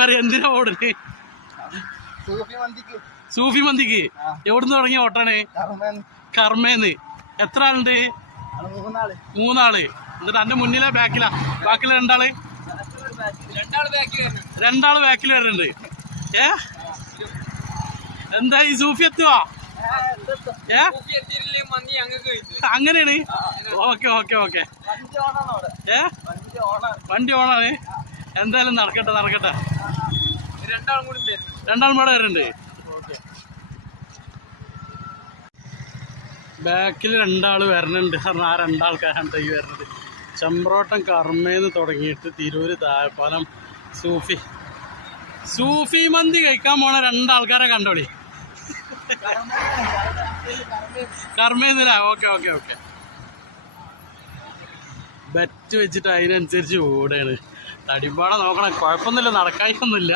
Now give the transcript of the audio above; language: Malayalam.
പറ എന്തിനാ ഓടുന്നത്? സൂഫി മന്തിക്ക്. എവിടുന്ന് തുടങ്ങിയ ഓട്ടാണ്? കർമ്മേന്ന്. എത്ര ആളുണ്ട്? 3 ആള്. എന്നിട്ട് എന്റെ മുന്നിലെ ബാക്കിലാ? ബാക്കിലെ രണ്ടാള് ബാക്കിൽ വരുന്നുണ്ട്. എന്താ ഈ സൂഫി എത്തുവാ? അങ്ങനെയാണ്. Okay okay okay. വണ്ടി ഓണാണ്. എന്തായാലും നടക്കട്ടെ. രണ്ടാളും കൂടെ വരുന്നുണ്ട്. ബാക്കിൽ 2 ആള് വരണുണ്ട്. കാരണം ആ 2 ആൾക്കാരാണ് ഈ വരുന്നത്. ചമ്പ്രോട്ടം കർമ്മേന്ന് തുടങ്ങിയിട്ട് തിരൂര് താഴെപ്പാലം സൂഫി മന്തി കഴിക്കാൻ പോണ 2 ആൾക്കാരെ കണ്ടോളി. കർമ്മേന്നില്ല. ഓക്കെ. ബെറ്റ് വെച്ചിട്ട് അതിനനുസരിച്ച് ഓടുകയാണ്. തടിപ്പാട നോക്കണം. കുഴപ്പമൊന്നുമില്ല, നടക്കാനൊന്നുമില്ല.